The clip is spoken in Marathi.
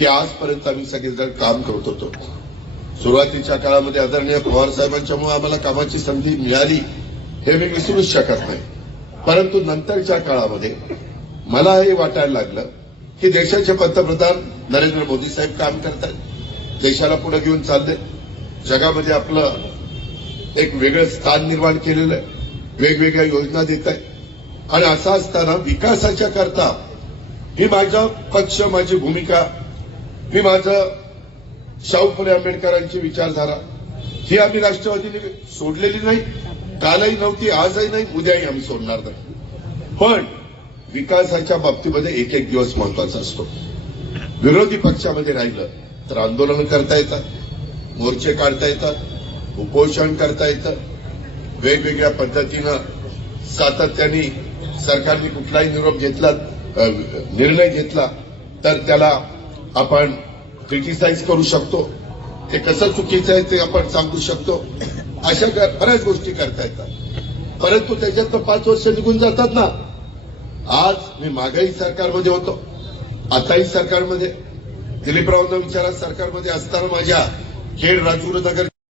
की आजपर्यंत आम्ही सगळेजण काम करत होतो. सुरुवातीच्या काळामध्ये आदरणीय पवार साहेबांच्यामुळे आम्हाला कामाची संधी मिळाली हे मी विसरूच शकत नाही. परंतु नंतरच्या काळामध्ये मला हे वाटायला लागलं की देशाचे पंतप्रधान नरेंद्र मोदी साहेब काम करतात, देशाला पुढे घेऊन चालले, जगामध्ये आपलं एक वेगळं स्थान निर्माण केलेलं आहे, वेगवेगळ्या योजना देत आहे. आणि असं असताना विकासाच्या करता ही माझा पक्ष, माझी भूमिका, मी माझं शाहू फुले आंबेडकरांची विचारधारा ही आम्ही राष्ट्रवादीने सोडलेली नाही, कालही नव्हती, आजही नाही, उद्याही आम्ही सोडणार नाही. पण विकासाच्या बाबतीमध्ये एक एक दिवस महत्वाचा असतो. विरोधी पक्षामध्ये राहिलं तर आंदोलन करता येतात, मोर्चे काढता येतात, उपोषण करता येतं, वेगवेगळ्या पद्धतीनं सातत्याने सरकारने कुठलाही निर्णय घेतला तर त्याला आपण क्रिटिसाइज करू शकतो, ते कसं चुकीचं आहे ते आपण सांगू शकतो. अशा बऱ्याच गोष्टी करता येतात. परंतु त्याच्यात 5 वर्ष निघून जातात ना. आज मी मागही सरकारमध्ये होतो, आताही सरकारमध्ये, दिलीपरावांना विचारा सरकारमध्ये असताना माझ्या खेड राजगुरुनगर